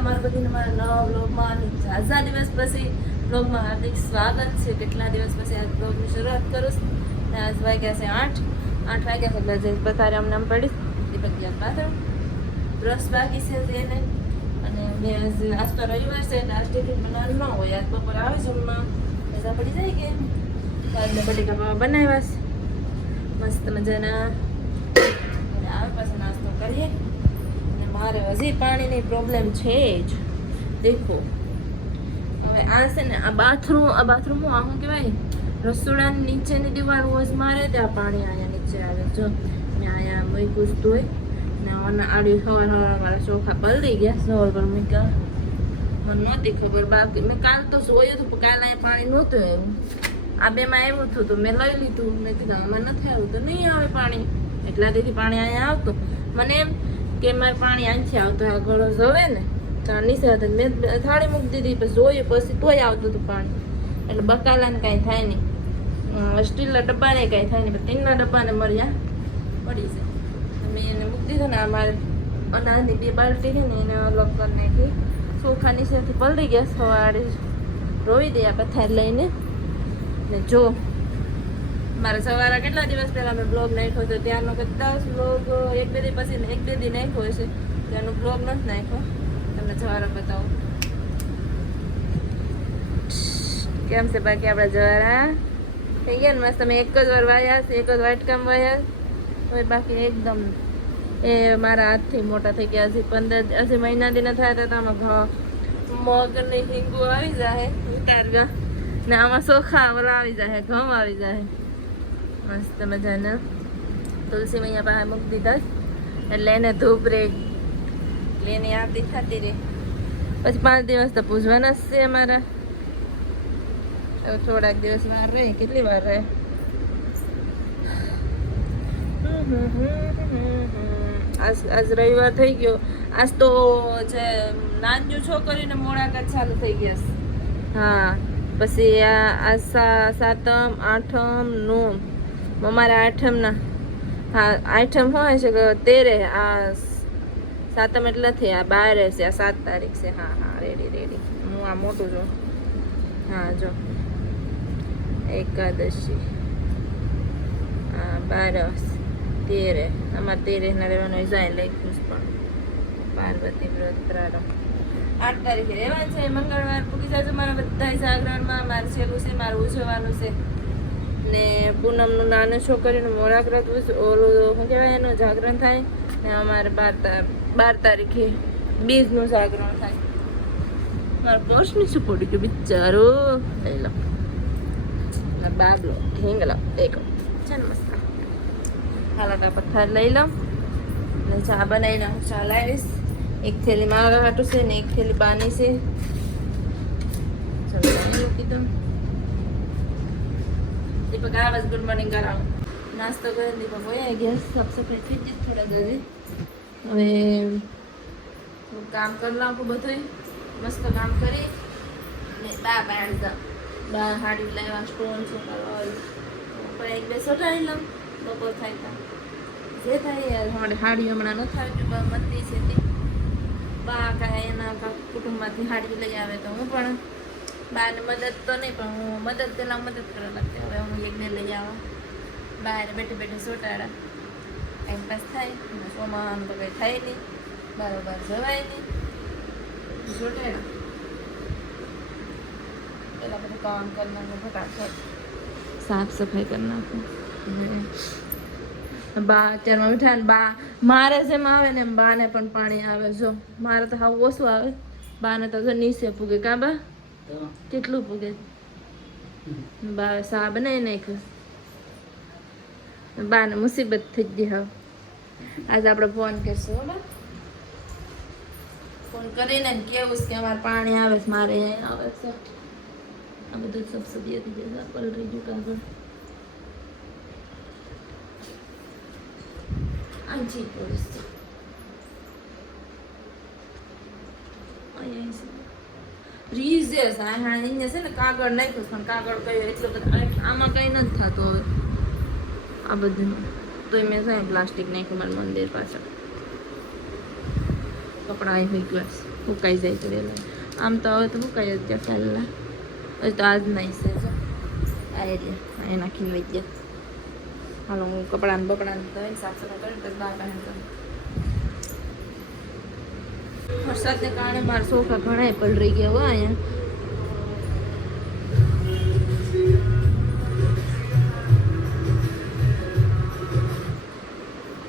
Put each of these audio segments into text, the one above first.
તમારા બધાને મારા નવા બ્લોગમાં અને ઝાઝા દિવસ પછી બ્લોગમાં હાર્દિક સ્વાગત છે. કેટલા દિવસ પછી આ બ્લોગની શરૂઆત કરું છું. અને આજ વાગ્યા છે 8 વાગ્યા છે એટલે જઈ પથારે આમ નામ પડીશ. દીપક ગયા બાથરૂમ, બ્રશ બાકી છે તેને. અને મેં આજ તો રવિવાર છે એટલે આજ ટિફિન બનાવવાનું ન હોય. આજ બપોર આવે જમવા મજા પડી જાય કે આજને બટેકા બનાવ્યા છે મસ્ત મજાના. અને આવે પાછો નાસ્તો કરીએ. અને મારે હજી પાણીની પ્રોબ્લેમ છે જ. દેખો હવે આ છે ને આ બાથરૂમ આ શું કહેવાય, રસોડાની નીચેની દિવાલ વોઝ મારે ત્યાં પાણી અહીંયા નીચે આવે. જો મેં અહીંયા મૂક્યું ધોઈ ને આડી સવાર મારા ચોખા પલળી ગયા. સવાર પર મૂક્યા મને નહોતી ખબર. બાકી મેં કાલ તો જોયું હતું પણ કાલ અહીંયા પાણી નહોતું એવું. આ બેમાં આવ્યું હતું તો મેં લઈ લીધું. મેં કીધું આમાં નથી આવ્યું તો નહીં આવે પાણી. એટલાથી પાણી અહીંયા આવતું. મને એમ કે મારે પાણી અહીંથી આવતું આ ઘણો જવે ને તો નીચે હતા. મેં થાળી મૂકી દીધી પછી જોયું પછી તોય આવતું હતું પાણી. એટલે બકાલાને કાંઈ થાય નહીં, સ્ટીલના ડબ્બાને કાંઈ થાય નહીં, પણ ટીનના ડબ્બાને મર્યા પડી જાય. મેં એને મૂકી દીધો ને આ મારે અનાજની 2 બાલટી છે ને એને અલગ કરી નાખી. ચોખા નીચેથી પલળી ગયા. સવારે રોવી દે આ પથાર લઈને. ને જો મારા સવારે કેટલા દિવસ પહેલાં મેં બ્લોગ નાખ્યો હતો ત્યાંનો કદાચ બ્લોગ 1-2 દી પછી 1-2 દી નાખ્યો હશે. ત્યાંનો બ્લોગ નથી નાખ્યો. તમને જવારા બતાવો કેમ છે. બાકી આપણા જવારા થઈ ગયા ને મસ્ત. તમે એક જ વાર વાયા છે, એક જ વાટકામ વાયા. હવે બાકી એકદમ એ મારા હાથથી મોટા થઈ ગયા. હજી મહિના દિના થયા હતા. આમાં મગની હિંગુ આવી જાય ઉતારવા ને આમાં ચોખા ઓલા આવી જાય, ઘઉં આવી જાય મસ્ત મજાના. તુલસી મૈયા પાસે મૂકી દીધા એટલે એને ધૂપ રે એટલે એની આરતી થતી રહે. પછી 5 દિવસ તો પૂજવાના જ છે અમારા. થોડાક દિવસ વાર રહે. કેટલી વાર રહે? આજ રવિવાર થઈ ગયો. આજ તો જે નાની છોકરીને મોડાકાત ચાલુ થઈ ગયા છે. હા પછી આ સાતમ આઠમ નું અમારા આઠમના હા આઠમ હોય છે કે 13. આ સાતમ એટલે નથી, આ 12 છે. આ 7 તારીખ છે. હા હા રેડી. હું આ મોટું છું. હા જો એકાદશી હા 12 13 અમારે 13 ના રહેવાનું જાય લખ્યું પણ પાર્વતી વ્રત પ્રારંભ 8 તારીખે રહેવાનું છે. મંગળવાર પૂકી જાય મારા બધા જાગરણમાં. મારે છેલ્લું છે, મારું ઉજવવાનું છે. ને પૂનમનું નાનું છોકરીનું મોરાકરત ઓલું શું કહેવાય એનું જાગરણ થાય. ને અમારે 12 તારીખે બીજનું જાગરણ થાય. મારા પર્સની શું પડી ગયું બિચારો. લઈ લો બાબલો ઢીંગલો એક છે ને મસ્ત. હાલાકા પથ્થર લઈ લો ને ચા બનાવીને હું ચા લાવીશ. એક થેલી મારા હાટું છે ને એક થેલી બાની છે. ચલો મૂકી દઉં. દીપક આવાજ ગુડ મોર્નિંગ કરાવું. નાસ્તો કરીને દીપક હોય ગેસ સાફ સફાઈ થઈ જઈશ થોડા ઘરે. હવે હું કામ કરી નાખું બધું મસ્ત કામ કરી ને બા હાડી લાવ્યા સ્ટોન છે પણ 1-2 સોટાડી લઉં. બપોર થાય જે થાય યાર. અમારે હાડી હમણાં ન થાય મતી છે તે બા કાંઈ એના કુટુંબમાંથી હાડી લઈ આવે તો હું પણ બાને મદદ તો નહીં પણ હું મદદ પહેલાં મદદ કરવા લાગતી. હવે હું 1-2 લઈ આવા. બહાર બેઠે સોટાડા ટાઈમ પાસ થાય. સોમાં તો કંઈ થાય નહીં, બરાબર જવાય નહીં. સોટાડા પેલા બધું કામ કરી નાખું ફટાફટ. સાફ સફાઈ કરી નાખું. બા અત્યારમાં મીઠા ને બા મારે જેમ આવે ને એમ બાને પણ પાણી આવે. જો મારે તો હાવ ઓછું આવે, બાને તો જો નીચે પૂગે. કાં બા કેટલું પૂગે? બા સા બનાવી નાખ્યું. બાને મુસીબત થઈ ગઈ. હવે આજે આપણે ફોન કરશું. હો બા ફોન કરીને કેવું કે અમારે પાણી આવે છે, મારે અહીંયા આવે છે. આ બધું સબસિડી હતી જાય પલરી ગયું કાગળ. આજી પોલીસ રીઝે અહીંયા છે ને કાગળ નાખ્યું પણ કાગળ કયો એટલો બધો આમાં કંઈ નથી થતું. હવે આ બધું તો મેં છે પ્લાસ્ટિક નાખ્યું મારા મંદિર પાછળ. કપડાં આવી ગયા છે. સુકાઈ જાય તો વહેલા. આમ તો હવે તો સુકાઈ જ ગયા પહેલાં. હજી તો આજ નહીં છે જો આ એરિયા અહીં નાખીને લઈ ગયા. હાલો હું કપડાને બપડાને ધોઈને સાફ સફાઈ કરીને પછી બહાર બહાર કરું. વરસાદને કારણે મારા સોફા ઘણા પલળી ગયા હોય અહીંયા.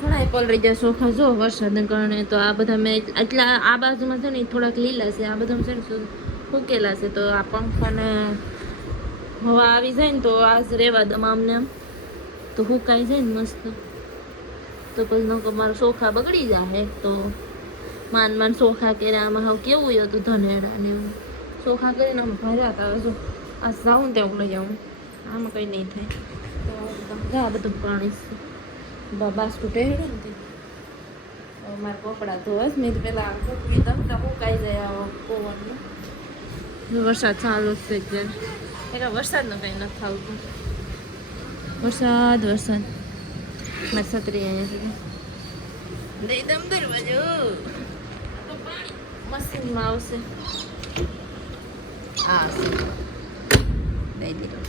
ઘણા પલળી ગયા સોફા જો વરસાદને કારણે. તો આ બધા મેં એટલા આ બાજુમાં છે ને થોડાક લીલા છે, આ બધા છે ને સૂકેલા છે. તો આ પંખાને હવા આવી જાય ને તો આજ રહેવા દમ આમને આમ તો સુકાઈ જાય ને મસ્ત. તો પછી નકો મારો સોખા બગડી જાય. તો માન સોખા કરે આમાં હવે કેવું હતું ધનેડા ને એવું સોખા કરીને આમ ભર્યા હતા. હવે જો આ જાઉં ને ત્યાં લઈ જાઉં આમાં કંઈ નહીં થાય. તો જા બધું પાણી બાસ્કુ ટેડે ને મારા કપડા ધોવા જ મેં પેલા મૂકવી દઉં તો સુકાઈ જાય પવનમાં. વરસાદ ચાલુ જ છે ત્યારે એટલે વરસાદનું કંઈ નથી થતું. વરસાદ મારી છત્રી અહીંયા સુધી દઈ દમ દરવાજો પાણી મશીનમાં આવશે. આવશે દઈ દીધો.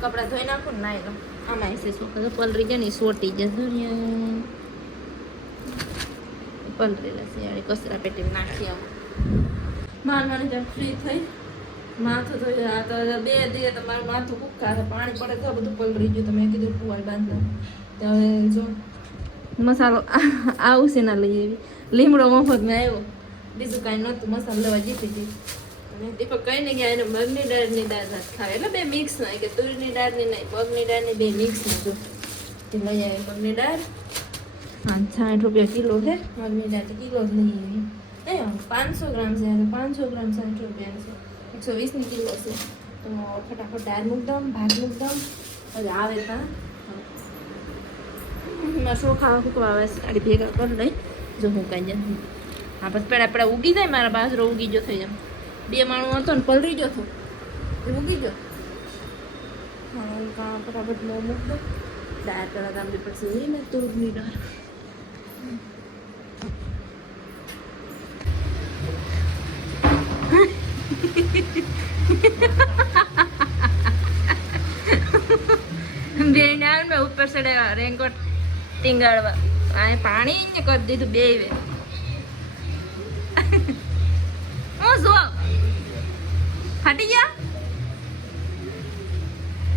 કપડાં ધોઈ નાખું ને નાઈ લો. આમાં એસે છોકરા પલરી જાય ને સોટી જશે પલરેલા શિયાળે કચરા પેટી નાખી આવું. મારવાની ત્યાં ફ્રી થઈ માથું ધોઈ. આ તો 2 દિવસ તો મારું માથું કુક્કા પાણી પડે તો બધું પલરી ગયું. તો મેં કીધું પુવાલ બાંધો. તો હવે જો મસાલો આવું છે ના લઈ એવી લીમડો મફત મેં આવ્યો. બીજું કાંઈ નહોતું. મસાલો લેવા જીતી હતી. અને દીપક કઈ નહીં ગયા એને મગની દાળની દાળ નથી ખાવે એટલે 2 મિક્સ નહીં કે તુરની દાળની નહીં મગની દાળની 2 મિક્સ નહીં. જો તે લઈ આવી મગની દાળ. હા 60 રૂપિયા કિલો છે મગની દાળ. કિલો જ લઈ આવી. નહીં 500 ગ્રામ છે. 500 ગ્રામ 60 રૂપિયા છે. 120ની કિલો છે. તો ફટાફટ દાળ મૂકદમ ભાત મૂકદમ હવે આવે ત્યાં મારા ચોખા ફૂકવા આવે સાડી ભેગા કરી લઈ. જો હું કાંઈ જાય હા પછી પેડા ઉગી જાય. મારા બાજરો ઉગી ગયો થઈ એમ 2 માણું હતો ને પલરી ગયો હતો ઉગી ગયો. હા ફટાફટ મૂક દો. દાળ પેલા તાંબી પડશે એ ને તુરની દાળ. બેન મેં ઉપર ચડ્યા રેનકોટ ટીંગાડવા. આ પાણી ને કરી દીધું 2 વે. હું જો ફાટી ગયા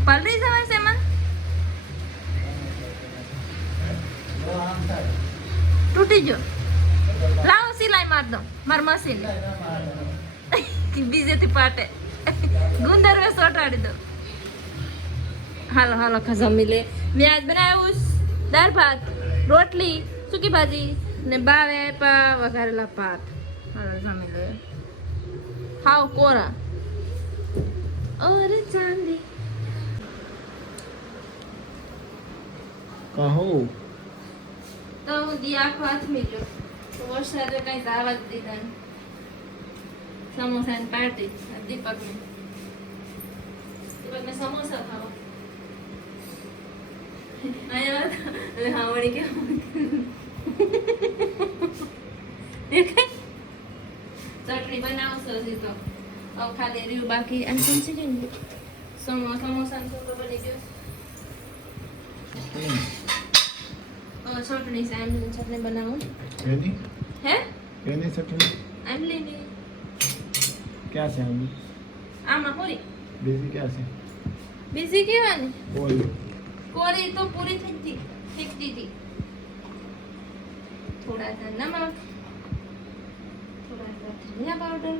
પલરી જવાય છે એમાં તૂટી ગયો. લાવો સિલાઈ માર દો માર મશીન બીજેથી પાટે ગુંદર વે સોટાડી દો. હાલો જમી લે. મેં આજ બનાવ્યું દાળ ભાત રોટલી સૂકી ભાજી ને બાવે વઘારેલા ભાત. હાલો જમી લે. હાવ કોરા ઓર ચાંદી કહો તો હું દી આખો હાથ મિલ્યો. તો વરસાદે કઈ દાવા જ દીધા ને સમોસા ની પાર્ટી દીપકને સમોસા ખાવા અહીંયા હા વળી કે ચટણી બનાવશો હજી તો ખાલી રહ્યું બાકી અને સમજી ગઈ ને સમોસા તો બની ગયો. ચટણી છે આમલી ચટણી બનાવું. હે કેની ચટણી આમલીની क्या છે આમલી આમાં પૂરી બીજી क्या છે બીજી કેવાની બોલ કોરી તો પૂરી થઈ દીધી. થોડા સા નમક થોડા સા ધનિયા પાવડર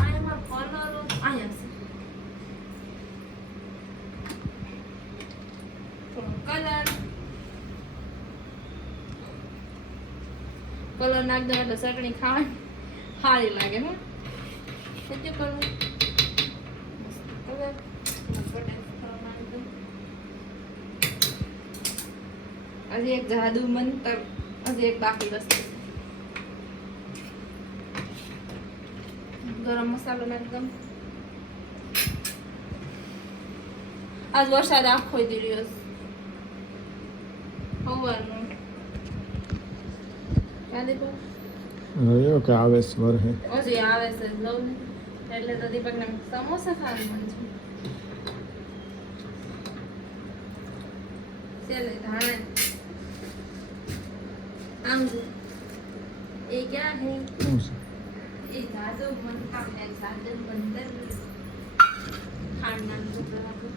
આમાં કલર આયા છે કલર નાખ દો એટલે ચટણી ખાવાની સારી લાગે. હું શું કરવું કલર હજી એક જાદુ મંતર હજી એક બાકી વસ્તુ ગરમ મસાલો નાખી દઉં. આજ વરસાદ આખો દિવસ સવારનો કાંદી બહુ રહ્યો કે આવે સ્વર હે હજી આવે છે લઉં ને એટલે તો દીપકને સમોસા ખાવાનું મન છે ચલે ધાણા આમ જો ये क्या है શું છે ये जादू मन का है जादू बंदर खाना जो बराबर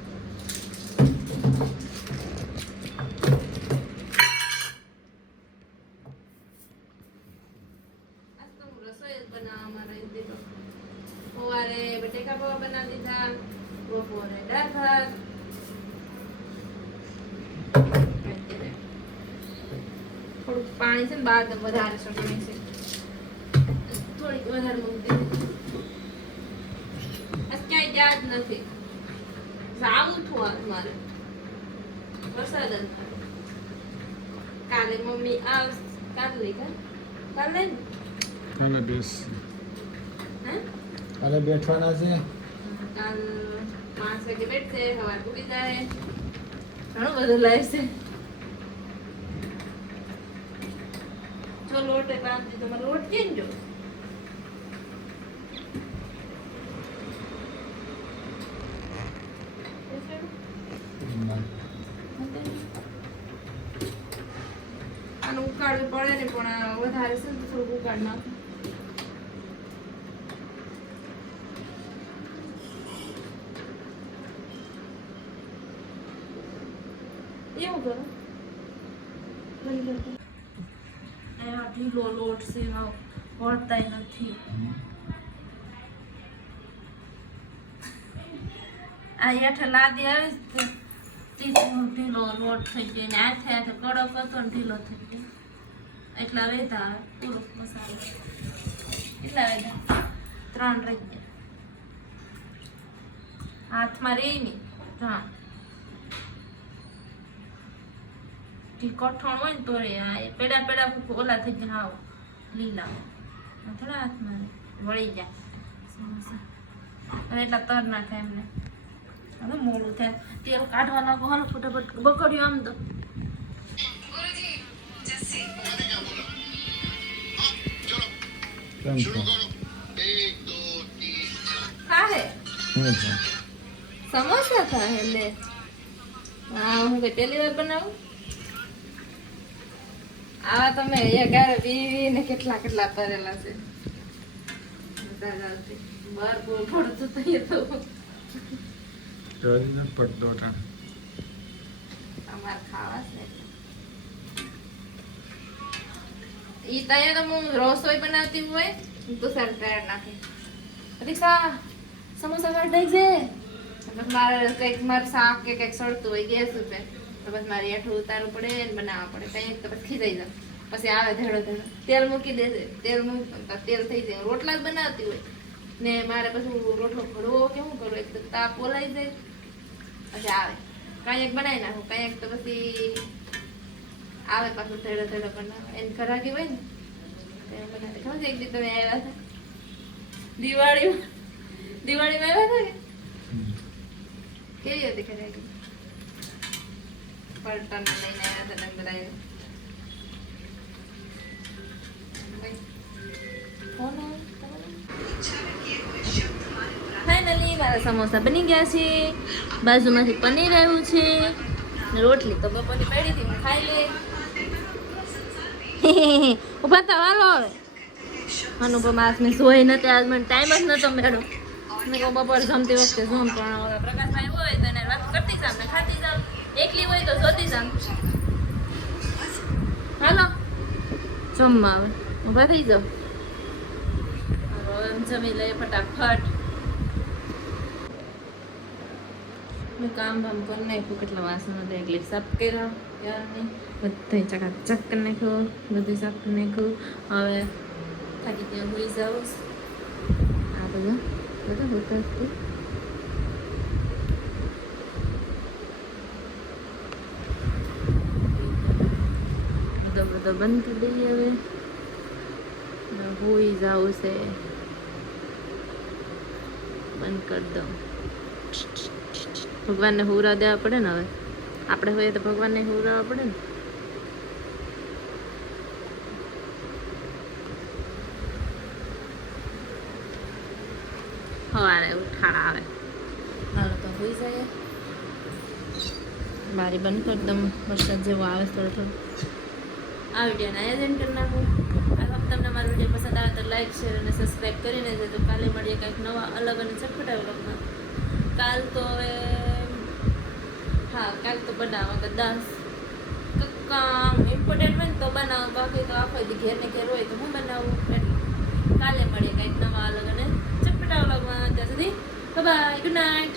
आज तो रसोई बना हमारा इधर तो सवारे बटेका पौवा बना दीधा बपोरे दाल भात થોડું પાણી છે ને બહાર વધારે સગવડ છે થોડીક વધારે મૂકી આજ ક્યાંય ગયા જ નથી આવું થયું આજ મારે વરસાદ જ થાય કાલે મમ્મી કાલે કાલે કાલે બેસ હે કાલે બેઠવાના છે કાલ 5 વાગે બેઠશે સવાર ઉઠી જાય ઘણું બધું લાવશે જો લોટ બાંધી દીધો મારે લોટ કેમ જો આનું ઉકાળવું પડે ને પણ વધારે છે ને તો થોડુંક ઉકાળ નાખું એવું કરો ઢીલો લોટ છે એમાં વળતાય નથી આ હેઠે લાદી આવી ઢીલો લોટ થઈ ગયો ને આ થયા તો કડક હતો ને ઢીલો થઈ ગયો એટલા વેધા પૂરો મસાલો એટલા વેધા 3 રહી ગયા હાથમાં રહી નહીં હા કઠણ હોય ને તો પેડા પેડા ઓલા થઈ ગયા હાવ લીલા થોડા હાથમાં વળી જાય સમોસા અને એટલા તર નાખે એમને હવે મોડું થાય તેલ કાઢવા લાગો હાલ ફટાફટ બકડ્યું આમ તો કેમ છે ખાહે શું છે સમોસા ખાહે લે હા હું કઈ પહેલી વાર બનાવું આવા તમે અહીંયા ગારે ને કેટલા કેટલા તરેલા છે બાર બોલ પડતું તો જોઈ ન પડતો તા તમારે ખાવા છે ઈ તૈયાર તો હું રસોઈ બનાવતી હોય તો સર તૈયાર નાખે રીક્ષા સમોસા કાઢ દઈ છે મારે કંઈક મારે શાક કે કંઈક સડતું હોય ગેસ ઉપર તો બસ મારે હેઠું ઉતારવું પડે ને બનાવવા પડે કંઈક તો પછી ખીજાઈ જાય પછી આવે ધેડો ધેડો તેલ મૂકી દેશે તેલ તેલ થઈ જાય રોટલા જ બનાવતી હોય ને મારે પછી રોટલો ઘડવો કે શું કરવું એક તો તાપ બોલાઈ જાય પછી આવે કાંઈક બનાવી નાખું કાંઈક તો પછી આવે પાછું ધેડો ધેડો બનાવે એને ઘરાકી હોય ને તેને બનાવે ખબર છે એક દી તમે આવ્યા હતા દિવાળીમાં આવ્યા હતા કે કેવી હતી ઘરાકી પલટન લઈને આવ્યા હતા ને બધા ફાઇનલી મારા સમોસા બની ગયા છે બાજુમાંથી પનીર આવ્યું છે રોટલી તો બપોરની પડી હતી હું ખાઈ લે ઉભા થા હાલો હવે અનુપમા મેં જોઈ નથી આજ મને ટાઈમ જ નતો મેળો મેં કહું બપોર જમતી વખતે જોમ પણ હવે પ્રકાશભાઈ હોય તો એને વાત કરતી જામ ને ખાતી જામ એકલી હોય તો જોતી જામ હાલો જમવા આવે ઉભા થઈ જાઓ હવે જમી લઈએ ફટાફટ મેં કામ બામ કરી નાખ્યું કેટલા વાસણ હતા એટલે સાફ કર્યા યાર નહીં બધું ચકાચક કરી નાખ્યું બધું સાફ કરી નાખ્યું હવે થાકી ત્યાં હોઈ જાઉં આ બધું હોતા બધો બંધ કરી દઈએ હવે હોઈ જાવું છે બંધ કરી દઉં ભગવાનને હુરા દેવા પડે ને હવે આપણે હોઈએ તો ભગવાનને હુરાવવા પડે ને સવારે ઉઠાણા આવે. હાલો તો હોઈ જાય. બારી બંધ કરી દઉં, વરસાદ જેવો આવે થોડો થોડો. આ વિડીયોને અહીંયા જ એન્ડ કરી નાખું. આ વખતે તમને મારો વિડીયો પસંદ આવે તો લાઈક શેર અને સબસ્ક્રાઈબ કરીને જજો. કાલે મળીએ કંઈક નવા અલગ અને ચટપટા વ્લોગમાં. કાલ તો હવે કાલ તો બનાવવા કદાચ કામ ઇમ્પોર્ટન્ટ હોય ને તો બનાવું, બાકી તો આખો દી ઘેર ને ઘેર હોય તો હું બનાવું. એટલે કાલે મળીએ કંઈક નવા અલગ અને ચટપટા વ્લોગમાં. ત્યાં સુધી બાય, ગુડ નાઇટ.